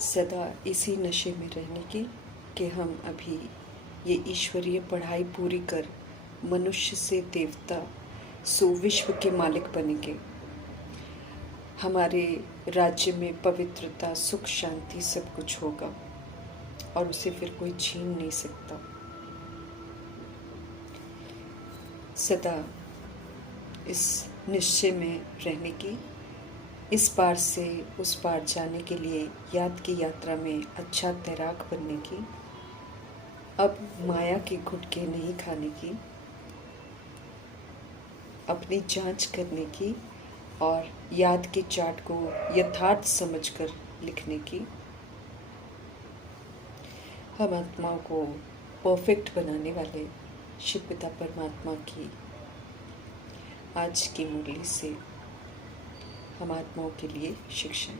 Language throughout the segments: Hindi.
सदा इसी नशे में रहने की कि हम अभी ये ईश्वरीय पढ़ाई पूरी कर मनुष्य से देवता सो विश्व के मालिक बनेंगे। हमारे राज्य में पवित्रता, सुख, शांति सब कुछ होगा और उसे फिर कोई छीन नहीं सकता। सदा इस निश्चय में रहने की, इस पार से उस पार जाने के लिए याद की यात्रा में अच्छा तैराक बनने की, अब माया के गुटके नहीं खाने की, अपनी जांच करने की और याद के चार्ट को यथार्थ समझकर लिखने की, हम आत्माओं को परफेक्ट बनाने वाले शिव पिता परमात्मा की आज की मुरली से हम आत्माओं के लिए शिक्षाएं।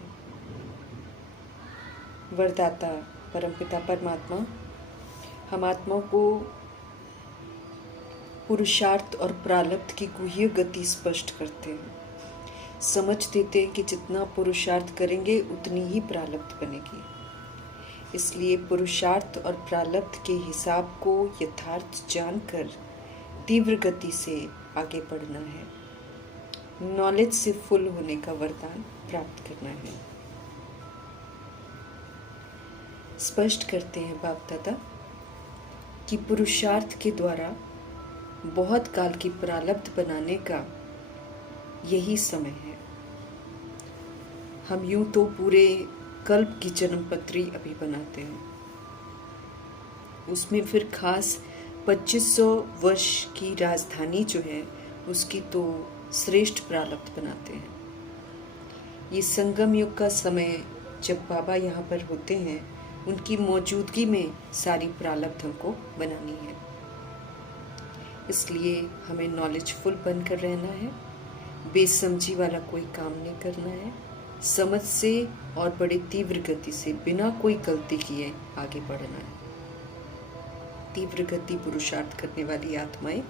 वरदाता परमपिता परमात्मा हम आत्माओं को पुरुषार्थ और प्रारब्ध की गुह्य गति स्पष्ट करते हैं। समझ देते हैं कि जितना पुरुषार्थ करेंगे उतनी ही प्रारब्ध बनेगी। इसलिए पुरुषार्थ और प्रारब्ध के हिसाब को यथार्थ जानकर तीव्र गति से आगे बढ़ना है। नॉलेज से फुल होने का वरदान प्राप्त करना है। स्पष्ट करते हैं बाप दादा कि पुरुषार्थ के द्वारा बहुत काल की प्रारब्ध बनाने का यही समय है। हम यूं तो पूरे कल्प की जन्मपत्री अभी बनाते हैं, उसमें फिर खास 2500 वर्ष की राजधानी जो है उसकी तो श्रेष्ठ प्रारब्ध बनाते हैं। ये संगम युग का समय जब बाबा यहाँ पर होते हैं, उनकी मौजूदगी में सारी प्रारब्ध हमको बनानी है। इसलिए हमें नॉलेजफुल बनकर रहना है, बेसमझी वाला कोई काम नहीं करना है, समझ से और बड़े तीव्र गति से बिना कोई गलती किए आगे बढ़ना है। तीव्र गति पुरुषार्थ करने वाली आत्माएं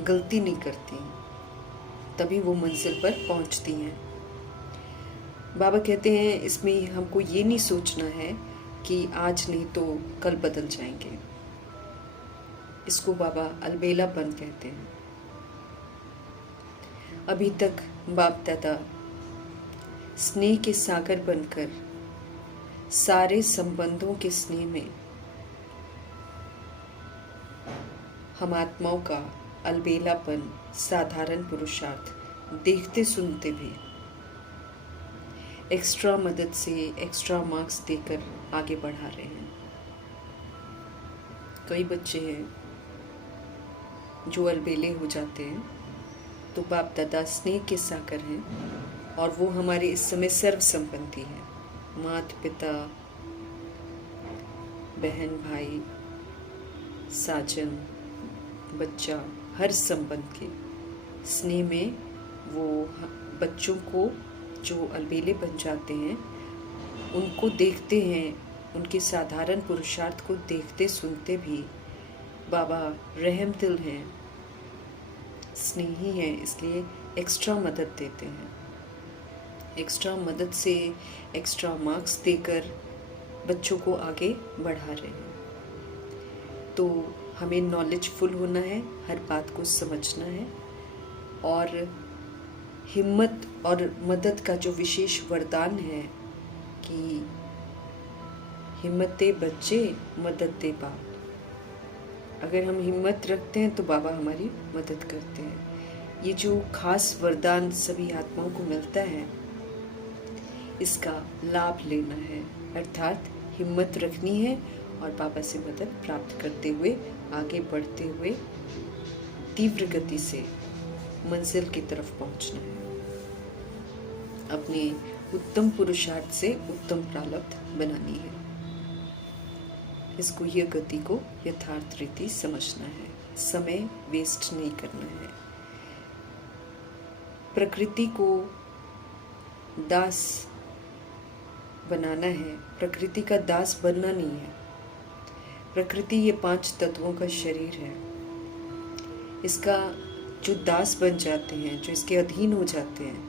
गलती नहीं करती, तभी वो मंजिल पर पहुंचती हैं। बाबा कहते हैं इसमें हमको ये नहीं सोचना है कि आज नहीं तो कल बदल जाएंगे। इसको बाबा अलबेलापन कहते हैं। अभी तक बाप दादा स्नेह के सागर बनकर सारे संबंधों के स्नेह में हम आत्माओं का अलबेलापन, साधारण पुरुषार्थ देखते सुनते भी एक्स्ट्रा मदद से एक्स्ट्रा मार्क्स देकर आगे बढ़ा रहे हैं। कई बच्चे हैं जो अलबेले हो जाते हैं, तो बाप दादा स्नेह के सागर हैं और वो हमारे इस समय सर्व संपत्ति हैं। माता पिता, बहन भाई, साजन, बच्चा, हर संबंध के स्नेह में वो बच्चों को जो अलबेले बन जाते हैं उनको देखते हैं, उनके साधारण पुरुषार्थ को देखते सुनते भी बाबा रहम दिल हैं, स्नेही हैं, इसलिए एक्स्ट्रा मदद देते हैं। एक्स्ट्रा मदद से एक्स्ट्रा मार्क्स देकर बच्चों को आगे बढ़ा रहे हैं। तो हमें नॉलेजफुल होना है, हर बात को समझना है और हिम्मत और मदद का जो विशेष वरदान है कि हिम्मत दे बच्चे, मदद दे बाप। अगर हम हिम्मत रखते हैं तो बाबा हमारी मदद करते हैं। ये जो खास वरदान सभी आत्माओं को मिलता है, इसका लाभ लेना है, अर्थात हिम्मत रखनी है और बाबा से मदद प्राप्त करते हुए आगे बढ़ते हुए तीव्र गति से मंजिल की तरफ पहुंचना है। अपने उत्तम पुरुषार्थ से उत्तम प्रारब्ध बनानी है। इस गुह्य गति को यथार्थ रीति समझना है, समय वेस्ट नहीं करना है। प्रकृति को दास बनाना है, प्रकृति का दास बनना नहीं है। प्रकृति ये 5 तत्वों का शरीर है। इसका जो दास बन जाते हैं, जो इसके अधीन हो जाते हैं,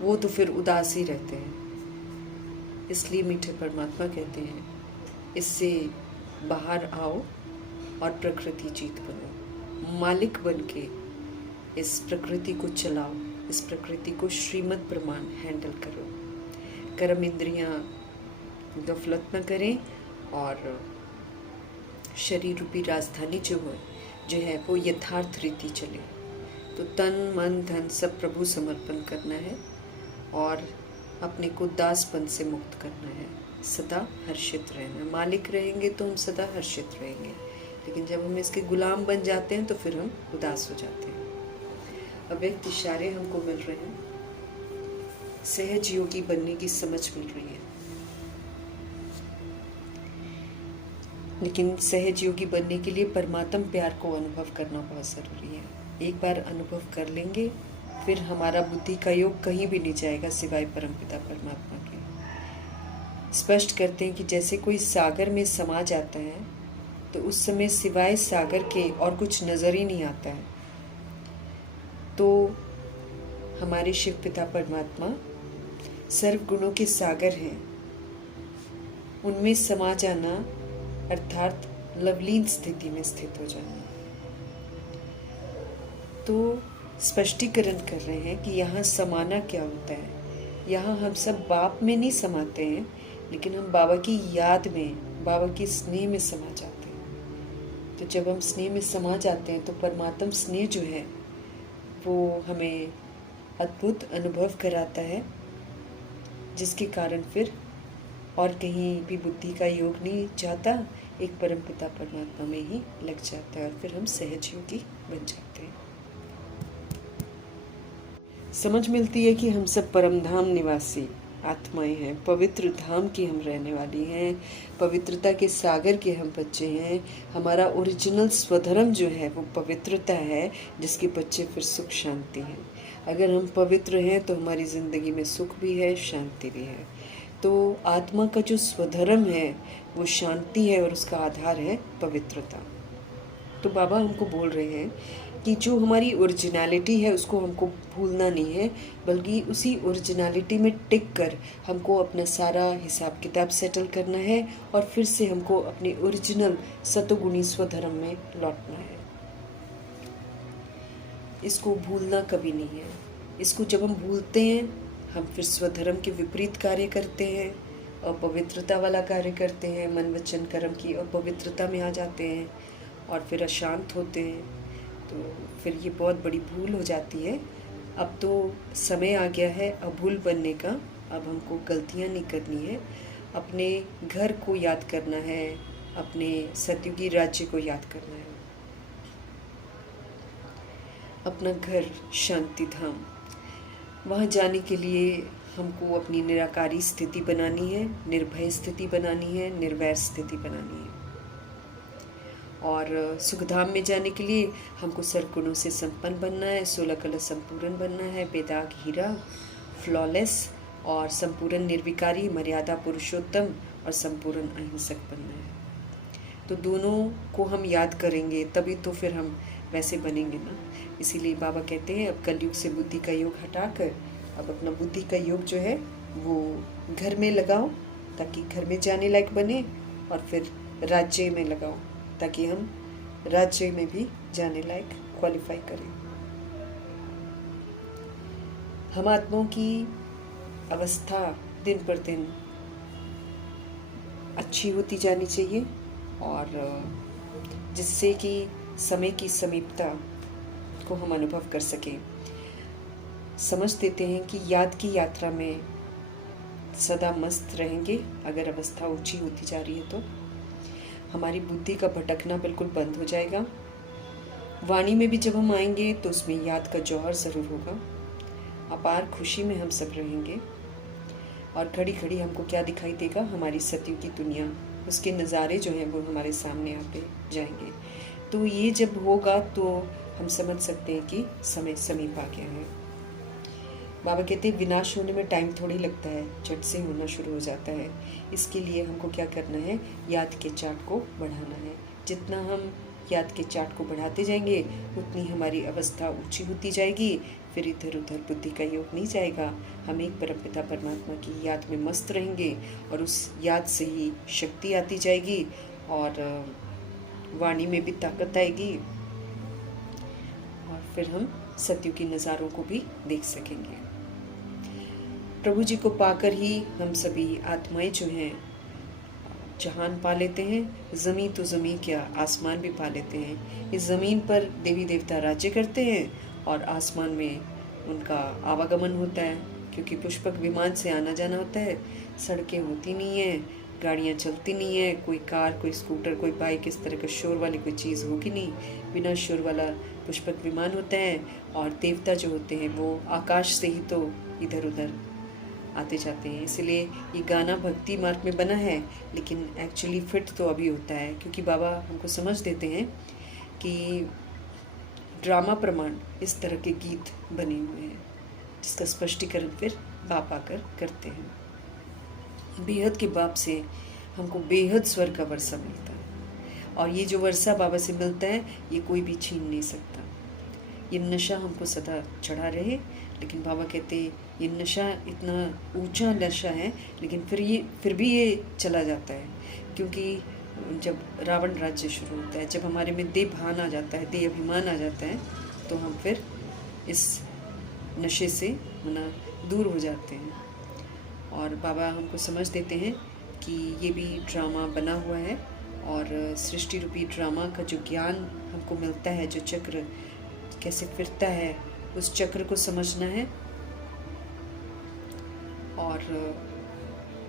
वो तो फिर उदास ही रहते हैं। इसलिए मीठे परमात्मा कहते हैं, इससे बाहर आओ और प्रकृति जीत बनो। मालिक बन के इस प्रकृति को चलाओ, इस प्रकृति को श्रीमद् प्रमाण हैंडल करो। कर्म इंद्रियां गफलत न करें और शरीर रूपी राजधानी जो है वो यथार्थ रीति चले। तो तन मन धन सब प्रभु समर्पण करना है और अपने को दासपन से मुक्त करना है, सदा हर्षित रहना। मालिक रहेंगे तो हम सदा हर्षित रहेंगे, लेकिन जब हम इसके गुलाम बन जाते हैं तो फिर हम उदास हो जाते हैं। अव्यक्त इशारे हमको मिल रहे हैं, सहज योगी बनने की समझ मिल रही है, लेकिन सहज योगी बनने के लिए परमात्म प्यार को अनुभव करना बहुत ज़रूरी है। एक बार अनुभव कर लेंगे फिर हमारा बुद्धि का योग कहीं भी नहीं जाएगा सिवाय परमपिता परमात्मा के। स्पष्ट करते हैं कि जैसे कोई सागर में समा जाता है तो उस समय सिवाय सागर के और कुछ नज़र ही नहीं आता है। तो हमारे शिव पिता परमात्मा सर्व गुणों के सागर हैं, उनमें समा जाना अर्थात लवलीन स्थिति में स्थित हो जाना। तो स्पष्टीकरण कर रहे हैं कि यहाँ समाना क्या होता है। यहाँ हम सब बाप में नहीं समाते हैं, लेकिन हम बाबा की याद में, बाबा की स्नेह में समा जाते हैं। तो जब हम स्नेह में समा जाते हैं तो परमात्म स्नेह जो है वो हमें अद्भुत अनुभव कराता है, जिसके कारण फिर और कहीं भी बुद्धि का योग नहीं जाता, एक परमपिता परमात्मा में ही लग जाता है और फिर हम सहज योगी बन जाते हैं। समझ मिलती है कि हम सब परमधाम निवासी आत्माएं हैं, पवित्र धाम की हम रहने वाली हैं, पवित्रता के सागर के हम बच्चे हैं। हमारा ओरिजिनल स्वधर्म जो है वो पवित्रता है, जिसके बच्चे फिर सुख शांति हैं। अगर हम पवित्र हैं तो हमारी ज़िंदगी में सुख भी है, शांति भी है। तो आत्मा का जो स्वधर्म है वो शांति है और उसका आधार है पवित्रता। तो बाबा हमको बोल रहे हैं कि जो हमारी ओरिजिनलिटी है उसको हमको भूलना नहीं है, बल्कि उसी ओरिजिनलिटी में टिक कर हमको अपना सारा हिसाब किताब सेटल करना है और फिर से हमको अपने ओरिजिनल सतोगुणी स्वधर्म में लौटना है। इसको भूलना कभी नहीं है। इसको जब हम भूलते हैं हम फिर स्वधर्म के विपरीत कार्य करते हैं, अपवित्रता वाला कार्य करते हैं, मन वचन कर्म की अपवित्रता में आ जाते हैं और फिर अशांत होते हैं। तो फिर ये बहुत बड़ी भूल हो जाती है। अब तो समय आ गया है अभूल बनने का। अब हमको गलतियाँ नहीं करनी है, अपने घर को याद करना है, अपने सतयुगी राज्य को याद करना है, अपना घर शांति धाम। वहाँ जाने के लिए हमको अपनी निराकारी स्थिति बनानी है, निर्भय स्थिति बनानी है, निर्वैर स्थिति बनानी है। और सुखधाम में जाने के लिए हमको सर्वगुणों से संपन्न बनना है, 16 कला संपूर्ण बनना है, बेदाग हीरा, फ्लॉलेस और संपूर्ण निर्विकारी, मर्यादा पुरुषोत्तम और संपूर्ण अहिंसक बनना है। तो दोनों को हम याद करेंगे तभी तो फिर हम वैसे बनेंगे ना। इसीलिए बाबा कहते हैं अब कलयुग से बुद्धि का योग हटाकर अब अपना बुद्धि का योग जो है वो घर में लगाओ ताकि घर में जाने लायक बने, और फिर राज्य में लगाओ ताकि हम राज्य में भी जाने लायक क्वालिफाई करें। हम आत्माओं की अवस्था दिन पर दिन अच्छी होती जानी चाहिए, और जिससे कि समय की समीपता को हम अनुभव कर सकें। समझ देते हैं कि याद की यात्रा में सदा मस्त रहेंगे। अगर अवस्था ऊंची होती जा रही है तो हमारी बुद्धि का भटकना बिल्कुल बंद हो जाएगा। वाणी में भी जब हम आएंगे तो उसमें याद का जौहर ज़रूर होगा। अपार खुशी में हम सब रहेंगे और घड़ी घड़ी हमको क्या दिखाई देगा, हमारी सतयुग की दुनिया, उसके नज़ारे जो हैं वो हमारे सामने आते जाएंगे। तो ये जब होगा तो हम समझ सकते हैं कि समय समीप आ गया है। बाबा कहते हैं विनाश होने में टाइम थोड़ी लगता है, झट से होना शुरू हो जाता है। इसके लिए हमको क्या करना है, याद के चार्ट को बढ़ाना है। जितना हम याद के चार्ट को बढ़ाते जाएंगे उतनी हमारी अवस्था ऊंची होती जाएगी। फिर इधर उधर बुद्धि का योग नहीं जाएगा। हम एक परमपिता परमात्मा की याद में मस्त रहेंगे और उस याद से ही शक्ति आती जाएगी और वाणी में भी ताकत आएगी और फिर हम सत्युगी नज़ारों को भी देख सकेंगे। प्रभु जी को पाकर ही हम सभी आत्माएं जो हैं जहान पा लेते हैं। ज़मीन तो ज़मीन क्या, आसमान भी पा लेते हैं। इस ज़मीन पर देवी देवता राज्य करते हैं और आसमान में उनका आवागमन होता है, क्योंकि पुष्पक विमान से आना जाना होता है। सड़कें होती नहीं हैं, गाड़ियाँ चलती नहीं है, कोई कार, कोई स्कूटर, कोई बाइक, इस तरह का शोर वाली कोई चीज़ होगी नहीं। बिना शोर वाला पुष्पक विमान होता है और देवता जो होते हैं वो आकाश से ही तो इधर उधर आते जाते हैं। इसलिए ये गाना भक्ति मार्ग में बना है, लेकिन एक्चुअली फिट तो अभी होता है, क्योंकि बाबा हमको समझ देते हैं कि ड्रामा प्रमाण इस तरह के गीत बने हुए हैं, जिसका स्पष्टीकरण फिर बाप आकर करते हैं। बेहद के बाप से हमको बेहद स्वर का वर्षा मिलता है और ये जो वर्षा बाबा से मिलता है ये कोई भी छीन नहीं सकता। ये नशा हमको सदा चढ़ा रहे, लेकिन बाबा कहते ये नशा इतना ऊंचा नशा है, लेकिन फिर भी ये चला जाता है, क्योंकि जब रावण राज्य शुरू होता है, जब हमारे में देह भान आ जाता है, देह अभिमान आ जाता है, तो हम फिर इस नशे से दूर हो जाते हैं। और बाबा हमको समझ देते हैं कि ये भी ड्रामा बना हुआ है और सृष्टि रूपी ड्रामा का जो ज्ञान हमको मिलता है, जो चक्र कैसे फिरता है, उस चक्र को समझना है और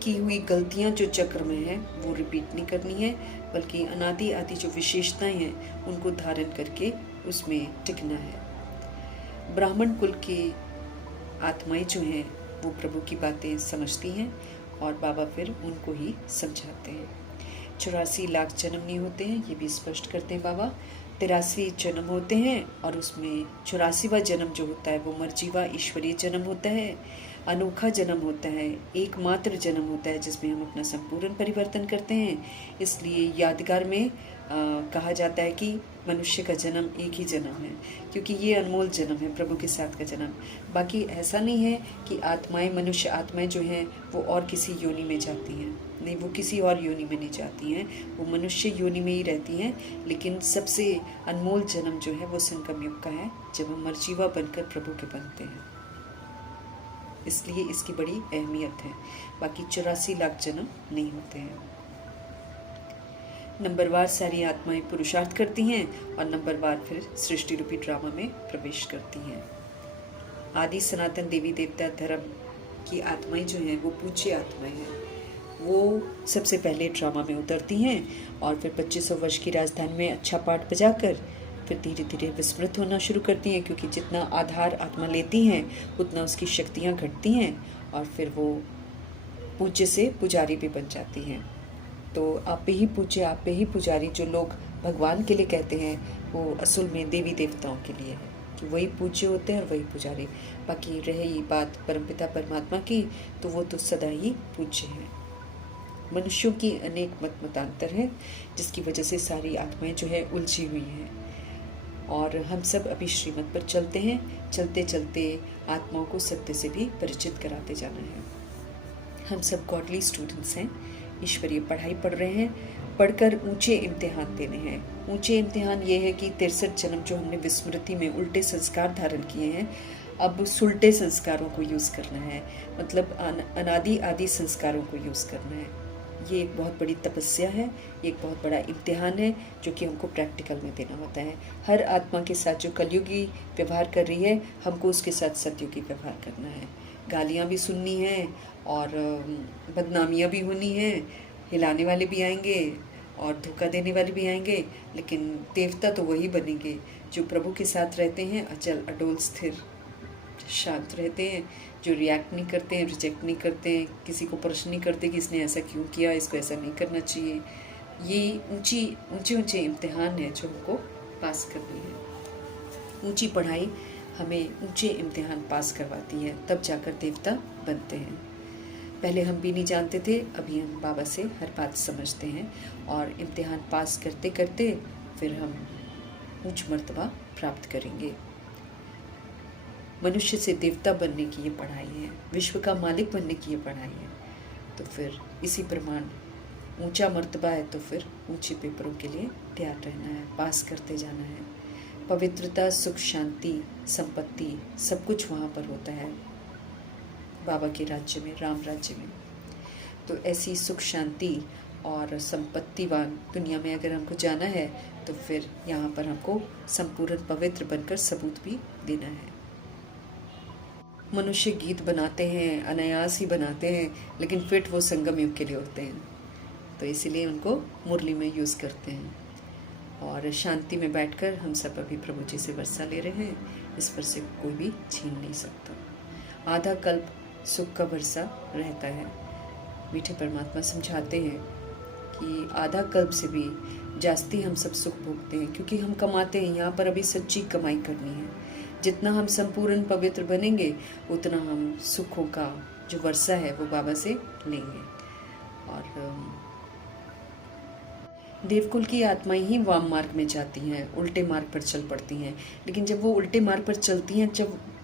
की हुई गलतियां जो चक्र में है वो रिपीट नहीं करनी है, बल्कि अनादि आदि जो विशेषताएं हैं उनको धारण करके उसमें टिकना है। ब्राह्मण कुल की आत्माएं जो हैं वो प्रभु की बातें समझती हैं और बाबा फिर उनको ही समझाते हैं। 84 लाख जन्म नहीं होते हैं, ये भी स्पष्ट करते हैं बाबा। 83 जन्म होते हैं और उसमें 84वां जन्म जो होता है वो मर्जीवा ईश्वरीय जन्म होता है। अनोखा जन्म होता है, एकमात्र जन्म होता है जिसमें हम अपना संपूर्ण परिवर्तन करते हैं। इसलिए यादगार में कहा जाता है कि मनुष्य का जन्म एक ही जन्म है, क्योंकि ये अनमोल जन्म है, प्रभु के साथ का जन्म। बाकी ऐसा नहीं है कि आत्माएं, मनुष्य आत्माएं जो हैं वो और किसी योनि में जाती हैं, नहीं, वो किसी और योनि में नहीं जाती हैं, वो मनुष्य योनि में ही रहती हैं। लेकिन सबसे अनमोल जन्म जो है वो संगम युग का है, जब हम मर्जीवा बनकर प्रभु के बनते हैं। इसलिए इसकी बड़ी अहमियत है। बाकी 84 लाख जन्म नहीं होते हैं। नंबरवार सारी आत्माएं पुरुषार्थ करती हैं और नंबरवार फिर सृष्टि रूपी ड्रामा में प्रवेश करती हैं। आदि सनातन देवी देवता धर्म की आत्माएं जो हैं वो पूज्य आत्माएं हैं, वो सबसे पहले ड्रामा में उतरती हैं और फिर 2500 वर्ष की राजधानी में अच्छा पाठ बजाकर फिर धीरे धीरे विस्मृत होना शुरू करती हैं, क्योंकि जितना आधार आत्मा लेती हैं उतना उसकी शक्तियाँ घटती हैं और फिर वो पूज्य से पुजारी भी बन जाती हैं। तो आप पे ही पूज्य, आप पे ही पुजारी, जो लोग भगवान के लिए कहते हैं वो असल में देवी देवताओं के लिए है, कि वही पूज्य होते हैं और वही पुजारी। बाकी रही बात परमपिता परमात्मा की, तो वो तो सदा ही पूज्य हैं। मनुष्यों की अनेक मतांतर है, जिसकी वजह से सारी आत्माएं जो है उलझी हुई हैं और हम सब अभी श्रीमत पर चलते हैं। चलते चलते आत्माओं को सत्य से भी परिचित कराते जाना है। हम सब गॉडली स्टूडेंट्स हैं, ईश्वरीय पढ़ाई पढ़ रहे हैं, पढ़कर ऊंचे इम्तिहान देने हैं। ऊंचे इम्तिहान ये है कि 63 जन्म जो हमने विस्मृति में उल्टे संस्कार धारण किए हैं, अब सुलटे संस्कारों को यूज़ करना है, मतलब अनादि आदि संस्कारों को यूज़ करना है। ये एक बहुत बड़ी तपस्या है, एक बहुत बड़ा इम्तिहान है जो कि हमको प्रैक्टिकल में देना होता है। हर आत्मा के साथ जो कलयुगी व्यवहार कर रही है, हमको उसके साथ सतयुगी व्यवहार करना है। गालियाँ भी सुननी हैं और बदनामियाँ भी होनी हैं, हिलाने वाले भी आएंगे और धोखा देने वाले भी आएंगे, लेकिन देवता तो वही बनेंगे जो प्रभु के साथ रहते हैं, अचल अडोल स्थिर शांत रहते हैं, जो रिएक्ट नहीं करते हैं, रिजेक्ट नहीं करते हैं, किसी को प्रश्न नहीं करते कि इसने ऐसा क्यों किया, इसको ऐसा नहीं करना चाहिए। ये ऊंचे इम्तिहान है जो हमको पास करनी है। ऊंची पढ़ाई हमें ऊंचे इम्तिहान पास करवाती है, तब जाकर देवता बनते हैं। पहले हम भी नहीं जानते थे, अभी हम बाबा से हर बात समझते हैं और इम्तिहान पास करते करते फिर हम उच्च मर्तबा प्राप्त करेंगे। मनुष्य से देवता बनने की ये पढ़ाई है, विश्व का मालिक बनने की ये पढ़ाई है। तो फिर इसी प्रमाण ऊंचा मर्तबा है तो फिर ऊंचे पेपरों के लिए तैयार रहना है, पास करते जाना है। पवित्रता, सुख, शांति, संपत्ति सब कुछ वहाँ पर होता है बाबा के राज्य में, राम राज्य में। तो ऐसी सुख, शांति और संपत्तिवान दुनिया में अगर हमको जाना है तो फिर यहाँ पर हमको संपूर्ण पवित्र बनकर सबूत भी देना है। मनुष्य गीत बनाते हैं, अनायास ही बनाते हैं, लेकिन फिट वो संगम युग के लिए होते हैं, तो इसीलिए उनको मुरली में यूज़ करते हैं। और शांति में बैठकर हम सब अभी प्रभु जी से वर्षा ले रहे हैं, इस पर से कोई भी छीन नहीं सकता। आधा कल्प सुख का वर्षा रहता है। मीठे परमात्मा समझाते हैं कि आधा कल्प से भी जास्ती हम सब सुख भोगते हैं, क्योंकि हम कमाते हैं, यहाँ पर अभी सच्ची कमाई करनी है। जितना हम संपूर्ण पवित्र बनेंगे उतना हम सुखों का जो वर्षा है वो बाबा से लेंगे। और देवकुल की आत्माएं ही वाम मार्ग में जाती हैं, उल्टे मार्ग पर चल पड़ती हैं। लेकिन जब वो उल्टे मार्ग पर चलती हैं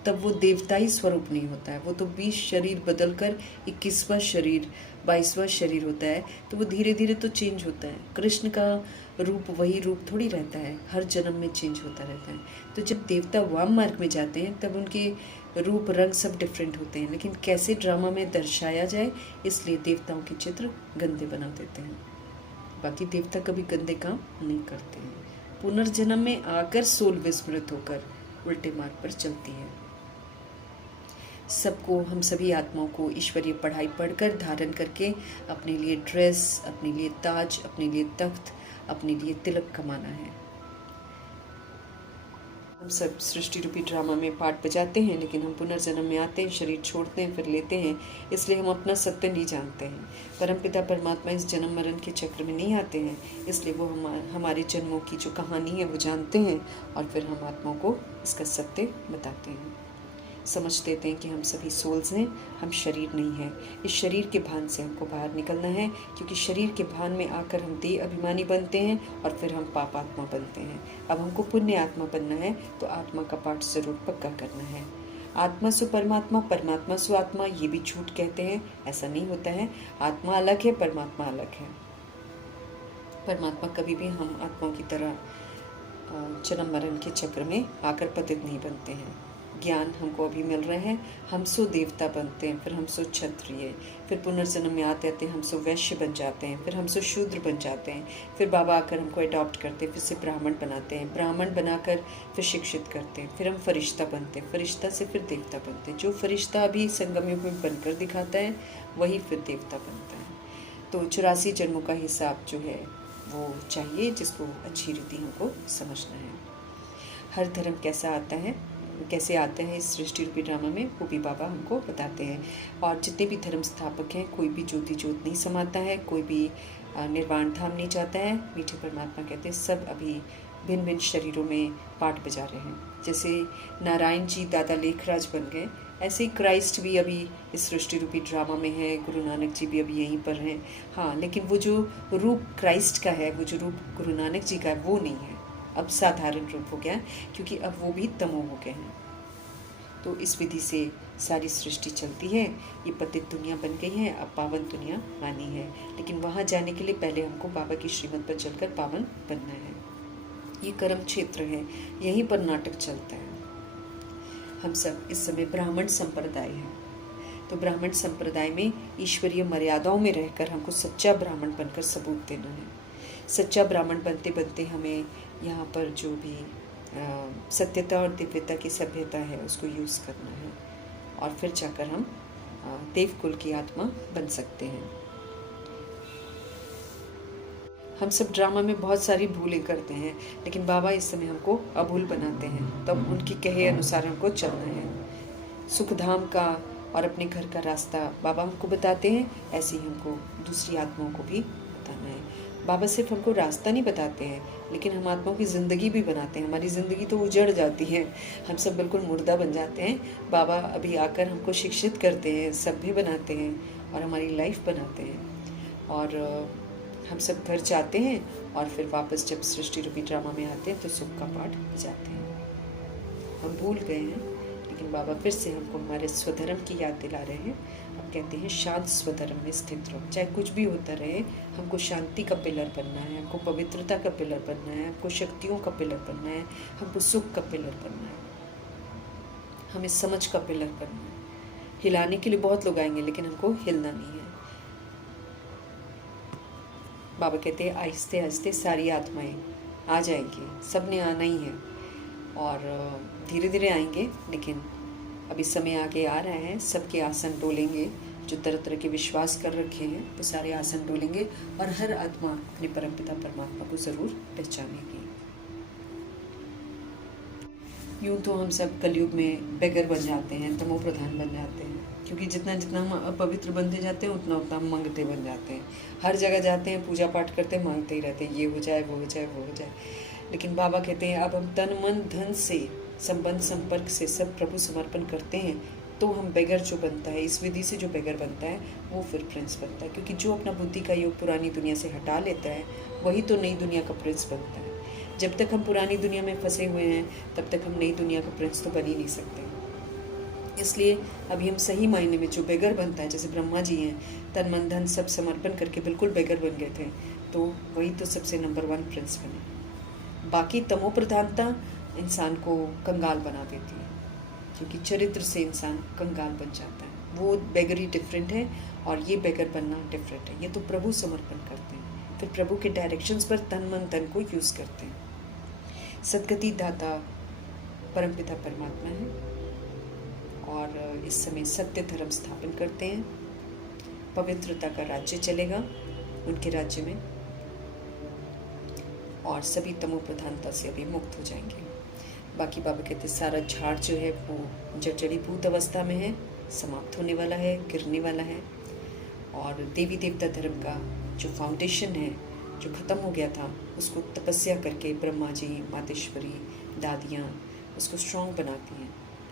तब वो देवताई स्वरूप नहीं होता है, वो तो 20 शरीर बदलकर 21वां शरीर, 22वां शरीर होता है। तो वो धीरे धीरे तो चेंज होता है। कृष्ण का रूप वही रूप थोड़ी रहता है, हर जन्म में चेंज होता रहता है। तो जब देवता वाम मार्ग में जाते हैं तब उनके रूप रंग सब डिफरेंट होते हैं, लेकिन कैसे ड्रामा में दर्शाया जाए इसलिए देवताओं के चित्र गंदे बना देते हैं। बाकी देवता कभी गंदे काम नहीं करते हैं। पुनर्जन्म में आकर सोल विस्मृत होकर उल्टे मार्ग पर चलती है। सबको, हम सभी आत्माओं को ईश्वरीय पढ़ाई पढ़कर धारण करके अपने लिए ड्रेस, अपने लिए ताज, अपने लिए तख्त, अपने लिए तिलक कमाना है। हम सब सृष्टि रूपी ड्रामा में पार्ट बजाते हैं, लेकिन हम पुनर्जन्म में आते हैं, शरीर छोड़ते हैं, फिर लेते हैं, इसलिए हम अपना सत्य नहीं जानते हैं। परमपिता परमात्मा इस जन्म मरण के चक्र में नहीं आते हैं, इसलिए वो हमारे जन्मों की जो कहानी है वो जानते हैं और फिर हम आत्माओं को इसका सत्य बताते हैं। समझ देते हैं कि हम सभी सोल्स हैं, हम शरीर नहीं हैं। इस शरीर के भान से हमको बाहर निकलना है, क्योंकि शरीर के भान में आकर हम देह अभिमानी बनते हैं और फिर हम पाप आत्मा बनते हैं। अब हमको पुण्य आत्मा बनना है, तो आत्मा का पाठ जरूर पक्का करना है। आत्मा सु परमात्मा, परमात्मा सु आत्मा, ये भी झूठ कहते हैं, ऐसा नहीं होता है। आत्मा अलग है, परमात्मा अलग है। परमात्मा कभी भी हम आत्माओं की तरह जन्म मरण के चक्र में आकर पतित नहीं बनते हैं। ज्ञान हमको अभी मिल रहे हैं, हम सो देवता बनते हैं, फिर हम सो क्षत्रिय, फिर पुनर्जन्म में आते आते हम सो वैश्य बन जाते हैं, फिर हम सो शूद्र बन जाते हैं, फिर बाबा आकर हमको अडॉप्ट करते हैं, फिर से ब्राह्मण बनाते हैं, ब्राह्मण बनाकर फिर शिक्षित करते हैं, फिर हम फरिश्ता बनते हैं, फरिश्ता से फिर देवता बनते हैं। जो फरिश्ता अभी संगम युग में बनकर दिखाता है वही फिर देवता बनता है। तो 84 जन्मों का हिसाब जो है वो चाहिए, जिसको अच्छी रीति हमको समझना है। हर धर्म कैसा आता है, कैसे आते हैं इस सृष्टि रूपी ड्रामा में, वो भी बाबा हमको बताते हैं। और जितने भी धर्म स्थापक हैं, कोई भी ज्योति ज्योत नहीं समाता है, कोई भी निर्वाण धाम नहीं चाहता है। मीठे परमात्मा कहते हैं सब अभी भिन्न भिन्न शरीरों में पाठ बजा रहे हैं। जैसे नारायण जी दादा लेखराज बन गए, ऐसे ही क्राइस्ट भी अभी इस सृष्टि रूपी ड्रामा में है, गुरु नानक जी भी अभी यहीं पर हैं। हाँ, लेकिन वो जो रूप क्राइस्ट का है, वो जो रूप गुरु नानक जी का है, वो नहीं है। अब साधारण रूप हो गया, क्योंकि अब वो भी तमो हो गए हैं। तो इस विधि से सारी सृष्टि चलती है। ये पतित दुनिया बन गई है, अब पावन दुनिया आनी है, लेकिन वहाँ जाने के लिए पहले हमको बाबा की श्रीमत पर चलकर पावन बनना है। ये कर्म क्षेत्र है, यहीं पर नाटक चलता है। हम सब इस समय ब्राह्मण संप्रदाय है, तो ब्राह्मण संप्रदाय में ईश्वरीय मर्यादाओं में रहकर हमको सच्चा ब्राह्मण बनकर सबूत देना है। सच्चा ब्राह्मण बनते बनते हमें यहाँ पर जो भी सत्यता और दिव्यता की सभ्यता है उसको यूज़ करना है, और फिर जाकर हम देवकुल की आत्मा बन सकते हैं। हम सब ड्रामा में बहुत सारी भूलें करते हैं, लेकिन बाबा इस समय हमको अभूल बनाते हैं, तब उनकी कहे अनुसार हमको चलना है। सुखधाम का और अपने घर का रास्ता बाबा हमको बताते हैं, ऐसे ही हमको दूसरी आत्माओं को भी बताना है। बाबा सिर्फ हमको रास्ता नहीं बताते हैं, लेकिन हम आत्माओं की ज़िंदगी भी बनाते हैं। हमारी ज़िंदगी तो उजड़ जाती है, हम सब बिल्कुल मुर्दा बन जाते हैं। बाबा अभी आकर हमको शिक्षित करते हैं, सभ्य बनाते हैं और हमारी लाइफ बनाते हैं। और हम सब घर जाते हैं और फिर वापस जब सृष्टि रूपी ड्रामा में आते हैं तो सुख का पाठ जाते हैं। हम भूल गए हैं, लेकिन बाबा फिर से हमको हमारे स्वधर्म की याद दिला रहे हैं। अब कहते हैं शांत स्वधर्म में स्थित रहो, चाहे कुछ भी होता रहे, हमको शांति का पिलर बनना है, हमको पवित्रता का पिलर बनना है, हमको शक्तियों का पिलर बनना है, हमको सुख का पिलर बनना है, हमें समझ का पिलर बनना है। हिलाने के लिए बहुत लोग आएंगे, लेकिन हमको हिलना नहीं है। बाबा कहते हैं आहिस्ते आहिस्ते सारी आत्माएं आ जाएंगी, सब ने आना ही है और धीरे धीरे आएंगे, लेकिन अभी समय आगे आ रहा है। सबके आसन डोलेंगे, जो तरह तरह के विश्वास कर रखे हैं वो सारे आसन डोलेंगे और हर आत्मा अपने परमपिता परमात्मा को ज़रूर पहचानेगी। यूँ तो हम सब कलयुग में बेगर बन जाते हैं, तमो प्रधान बन जाते हैं, क्योंकि जितना जितना हम अपवित्र बनते जाते हैं उतना उतना हम मांगते बन जाते हैं। हर जगह जाते हैं, पूजा पाठ करते हैं, मांगते ही रहते हैं, ये हो जाए वो हो जाए वो हो जाए। लेकिन बाबा कहते हैं अब हम तन मन धन से संबंध संपर्क से सब प्रभु समर्पण करते हैं, तो हम बेगर जो बनता है, इस विधि से जो बेगर बनता है वो फिर प्रिंस बनता है। क्योंकि जो अपना बुद्धि का योग पुरानी दुनिया से हटा लेता है वही तो नई दुनिया का प्रिंस बनता है। जब तक हम पुरानी दुनिया में फंसे हुए हैं तब तक हम नई दुनिया का प्रिंस तो बन ही नहीं सकते। इसलिए अभी हम सही मायने में जो बेगर बनता है, जैसे ब्रह्मा जी हैं, तन मन धन सब समर्पण करके बिल्कुल बेगर बन गए थे, तो वही तो सबसे नंबर 1 प्रिंस बने। बाकी तमो प्रधानता इंसान को कंगाल बना देती है, क्योंकि चरित्र से इंसान कंगाल बन जाता है। वो बेगरी डिफरेंट है और ये बेगर बनना डिफरेंट है। ये तो प्रभु समर्पण करते हैं, फिर प्रभु के डायरेक्शंस पर तन मन धन को यूज़ करते हैं। सदगति दाता परमपिता परमात्मा है और इस समय सत्य धर्म स्थापन करते हैं। पवित्रता का राज्य चलेगा उनके राज्य में और सभी तमो प्रधानता से अभी मुक्त हो जाएंगे। बाकी बाबा कहते सारा झाड़ जो है वो जड़ीभूत अवस्था में है, समाप्त होने वाला है, गिरने वाला है। और देवी देवता धर्म का जो फाउंडेशन है, जो ख़त्म हो गया था, उसको तपस्या करके ब्रह्मा जी, मातेश्वरी, दादियाँ उसको स्ट्रॉन्ग बनाती हैं।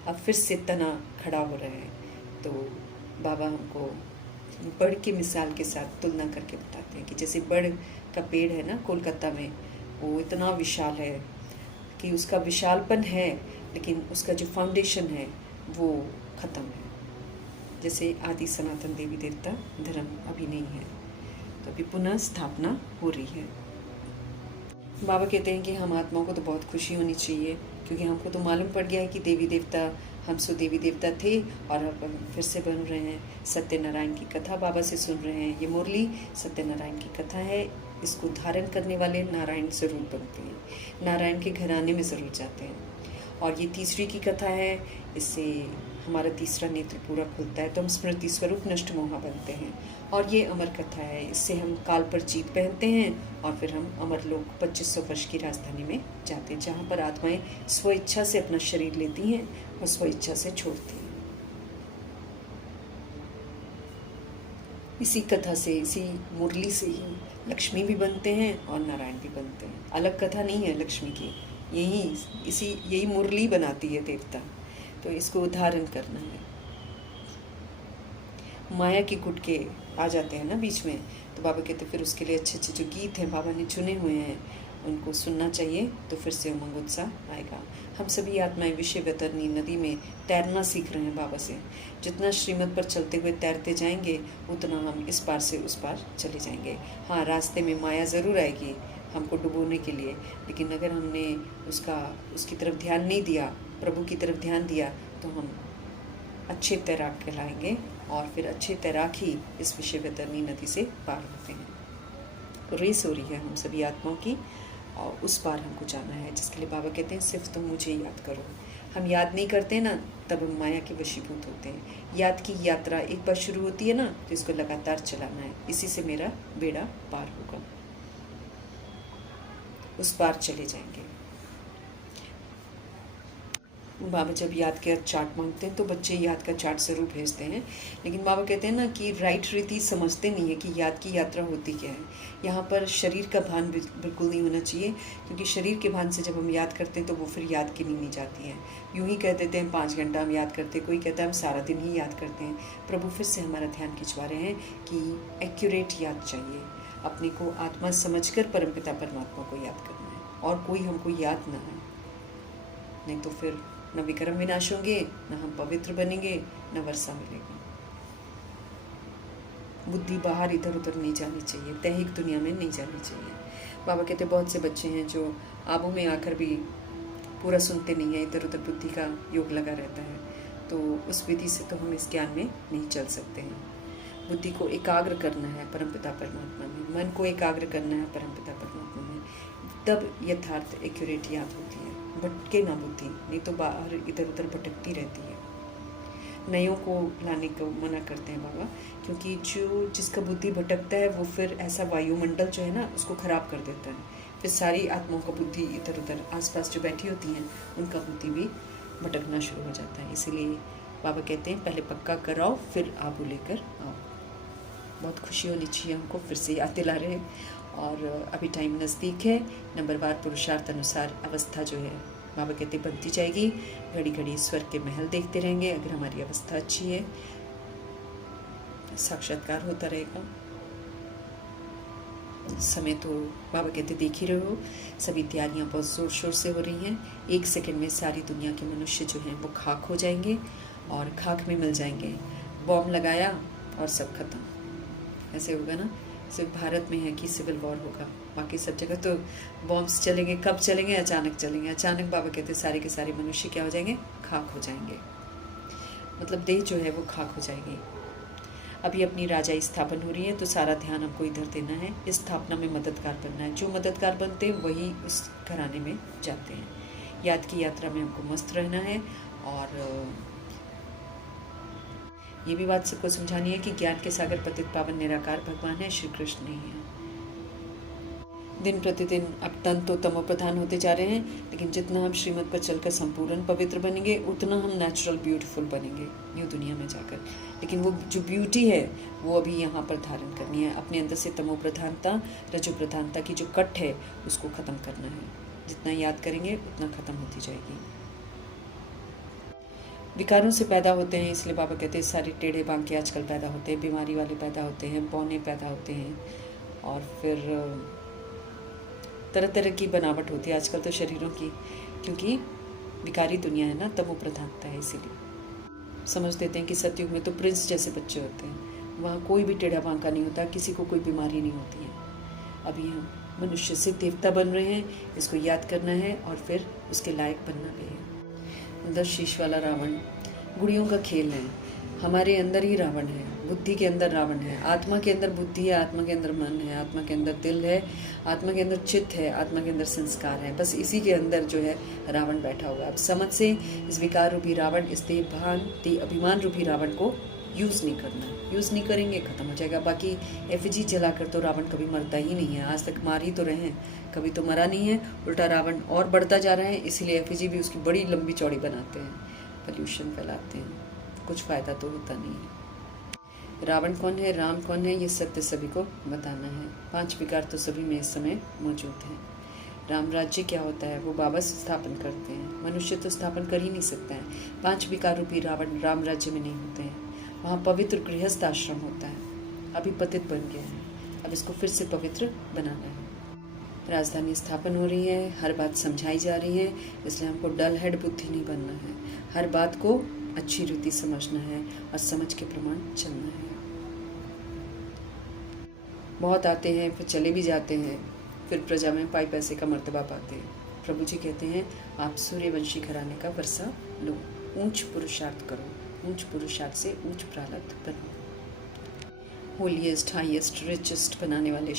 अब फिर से तना खड़ा हो रहा है, तो बाबा हमको बड़ की मिसाल के साथ तुलना करके बताते हैं कि जैसे बड़ का पेड़ है ना कोलकाता में, वो इतना विशाल है कि उसका विशालपन है, लेकिन उसका जो फाउंडेशन है वो ख़त्म है। जैसे आदि सनातन देवी देवता धर्म अभी नहीं है, तो अभी पुनः स्थापना हो रही है। बाबा कहते हैं कि हम आत्माओं को तो बहुत खुशी होनी चाहिए, क्योंकि हमको तो मालूम पड़ गया है कि देवी देवता, हम सो देवी देवता थे और अब फिर से बन रहे हैं। सत्यनारायण की कथा बाबा से सुन रहे हैं। ये मुरली सत्यनारायण की कथा है, इसको धारण करने वाले नारायण ज़रूर बनते हैं, नारायण के घराने में ज़रूर जाते हैं। और ये तीसरी की कथा है, इससे हमारा तीसरा नेत्र पूरा खुलता है, तो हम स्मृति स्वरूप नष्ट मोहा बनते हैं। और ये अमर कथा है, इससे हम काल पर जीत पहनते हैं और फिर हम अमर लोक 2500 वर्ष की राजधानी में जाते हैं, जहाँ पर आत्माएं स्वेच्छा से अपना शरीर लेती हैं और स्वेच्छा से छोड़ती हैं। इसी कथा से, इसी मुरली से ही लक्ष्मी भी बनते हैं और नारायण भी बनते हैं। अलग कथा नहीं है लक्ष्मी की, यही मुरली बनाती है देवता, तो इसको धारण करना है। माया के गुटके आ जाते हैं ना बीच में, तो बाबा कहते फिर उसके लिए अच्छे अच्छे जो गीत हैं बाबा ने चुने हुए हैं उनको सुनना चाहिए, तो फिर से उमंग उत्साह आएगा। हम सभी आत्माएं विषय वैतरणी नदी में तैरना सीख रहे हैं बाबा से। जितना श्रीमत पर चलते हुए तैरते जाएंगे उतना हम इस पार से उस पार चले जाएंगे। हाँ, रास्ते में माया ज़रूर आएगी हमको डुबोने के लिए, लेकिन अगर हमने उसकी तरफ ध्यान नहीं दिया, प्रभु की तरफ ध्यान दिया, तो हम अच्छे तैराक कहलाएंगे और फिर अच्छे तैराक ही इस विषय वैतरणी नदी से पार होते हैं। तो रेस हो रही है हम सभी आत्माओं की और उस पार हमको जाना है, जिसके लिए बाबा कहते हैं सिर्फ तुम मुझे याद करो। हम याद नहीं करते ना, तब हम माया के वशीभूत होते हैं। याद की यात्रा एक बार शुरू होती है ना, तो इसको लगातार चलाना है, इसी से मेरा बेड़ा पार होगा, उस पार चले जाएंगे। बाबा जब याद का चार्ट मांगते हैं तो बच्चे याद का चार्ट ज़रूर भेजते हैं, लेकिन बाबा कहते हैं ना कि राइट रीति समझते नहीं है कि याद की यात्रा होती क्या है। यहाँ पर शरीर का भान बिल्कुल नहीं होना चाहिए, क्योंकि शरीर के भान से जब हम याद करते हैं तो वो फिर याद की नहीं जाती है। यूँ ही कह देते हैं 5 घंटा हम याद करते हैं, कोई कहता है हम सारा दिन ही याद करते हैं। प्रभु फिर से हमारा ध्यान खिंचवा रहे हैं कि एक्यूरेट याद चाहिए, अपने को आत्मा समझकर परमपिता परमात्मा को याद करना है और कोई हमको याद ना है, नहीं तो फिर न विक्रम विनाश होंगे, न हम पवित्र बनेंगे, न वर्षा मिलेगी। बुद्धि बाहर इधर उधर नहीं जानी चाहिए, दैहिक दुनिया में नहीं जानी चाहिए। बाबा कहते बहुत से बच्चे हैं जो आबू में आकर भी पूरा सुनते नहीं है, इधर उधर बुद्धि का योग लगा रहता है। तो उस विधि से तो हम इस ज्ञान में नहीं चल सकते हैं। बुद्धि को एकाग्र करना है परमपिता परमात्मा में, मन को एकाग्र करना है परमपिता परमात्मा में, तब यथार्थ एक्यूरेट याद होती है। भटके ना बुद्धि, नहीं तो बाहर इधर उधर भटकती रहती है। नयों को लाने को मना करते हैं बाबा, क्योंकि जिसका बुद्धि भटकता है वो फिर ऐसा वायुमंडल जो है ना उसको खराब कर देता है। फिर सारी आत्माओं का बुद्धि इधर उधर आसपास जो बैठी होती हैं उनका बुद्धि भी भटकना शुरू हो जाता है। इसीलिए बाबा कहते हैं पहले पक्का कराओ फिर आबू लेकर आओ। बहुत खुशी होनी चाहिए हमको, फिर से याद दिला रहे हैं। और अभी टाइम नज़दीक है। नंबरवार पुरुषार्थ अनुसार अवस्था जो है बाबा कहते बनती जाएगी। घड़ी घड़ी स्वर्ग के महल देखते रहेंगे। अगर हमारी अवस्था अच्छी है साक्षात्कार होता रहेगा। समय तो बाबा कहते देख ही रहे हो, सभी तैयारियां बहुत ज़ोर शोर से हो रही हैं। 1 सेकंड में सारी दुनिया के मनुष्य जो हैं वो खाक हो जाएंगे और खाक में मिल जाएंगे। बॉम्ब लगाया और सब खत्म, ऐसे होगा ना। सिर्फ भारत में है कि सिविल वॉर होगा, बाकी सब जगह तो बॉम्ब्स चलेंगे। कब चलेंगे? अचानक चलेंगे। अचानक बाबा कहते सारे के सारे मनुष्य क्या हो जाएंगे? खाक हो जाएंगे। मतलब देह जो है वो खाक हो जाएगी। अभी अपनी राजाई स्थापन हो रही है तो सारा ध्यान हमको इधर देना है, इस स्थापना में मददगार बनना है। जो मददगार बनते हैं वही उस घराने में जाते हैं। याद की यात्रा में हमको मस्त रहना है। और ये भी बात सबको समझानी है कि ज्ञान के सागर पतित पावन निराकार भगवान है, श्री कृष्ण नहीं है। दिन प्रतिदिन अब तन तो तमो प्रधान होते जा रहे हैं, लेकिन जितना हम श्रीमत पर चलकर संपूर्ण पवित्र बनेंगे उतना हम नेचुरल ब्यूटीफुल बनेंगे न्यू दुनिया में जाकर। लेकिन वो जो ब्यूटी है वो अभी यहाँ पर धारण करनी है। अपने अंदर से तमो प्रधानता रजो प्रधानता की जो कट है उसको ख़त्म करना है। जितना याद करेंगे उतना ख़त्म होती जाएगी। विकारों से पैदा होते हैं, इसलिए बाबा कहते हैं सारे टेढ़े बांके आजकल पैदा होते हैं। बीमारी वाले पैदा होते हैं, बौने पैदा होते हैं, और फिर तरह तरह की बनावट होती है आजकल तो शरीरों की, क्योंकि विकारी दुनिया है ना, तमो प्रधानता है। इसीलिए समझ देते हैं कि सतयुग में तो प्रिंस जैसे बच्चे होते हैं, वहाँ कोई भी टेढ़ा बांका नहीं होता, किसी को कोई बीमारी नहीं होती है। अभी हम मनुष्य से देवता बन रहे हैं, इसको याद करना है और फिर उसके लायक बनना भी है। अंदर शीश वाला रावण गुड़ियों का खेल है। हमारे अंदर ही रावण है, बुद्धि के अंदर रावण है, आत्मा के अंदर बुद्धि है, आत्मा के अंदर मन है, आत्मा के अंदर दिल है, आत्मा के अंदर चित्त है, आत्मा के अंदर संस्कार है। बस इसी के अंदर जो है रावण बैठा हुआ है। अब समझ से इस विकार रूपी रावण, इस देह भान देह अभिमान रूपी रावण को यूज़ नहीं करना है। यूज़ नहीं करेंगे ख़त्म हो जाएगा। बाकी एफिजी जलाकर तो रावण कभी मरता ही नहीं है। आज तक मार ही तो रहे हैं, कभी तो मरा नहीं है। उल्टा रावण और बढ़ता जा रहा है, इसीलिए एफिजी भी उसकी बड़ी लंबी चौड़ी बनाते हैं, पोल्यूशन फैलाते हैं, कुछ फ़ायदा तो होता नहीं है। रावण कौन है, राम कौन है, ये सत्य सभी को बताना है। 5 विकार तो सभी में इस समय मौजूद हैं। राम राज्य क्या होता है वो बाबा स्थापन करते हैं, मनुष्य तो स्थापन कर ही नहीं सकता है। 5 विकार रूपी रावण राम राज्य में नहीं होते हैं। वहाँ पवित्र गृहस्थ आश्रम होता है। अभी पतित बन गया है, अब इसको फिर से पवित्र बनाना है। राजधानी स्थापन हो रही है, हर बात समझाई जा रही है, इसलिए हमको डल हेड बुद्धि नहीं बनना है। हर बात को अच्छी रीति समझना है और समझ के प्रमाण चलना है। बहुत आते हैं फिर चले भी जाते हैं, फिर प्रजा में पाई पैसे का मर्तबा पाते हैं। प्रभु जी कहते हैं आप सूर्यवंशी घराने का वर्षा लो, ऊंच पुरुषार्थ करो, ऊंच पुरुषार्थ से ऊंच प्रारब्ध बनो। होलीएस्ट, हाईएस्ट, रिचेस्ट बनाने वाले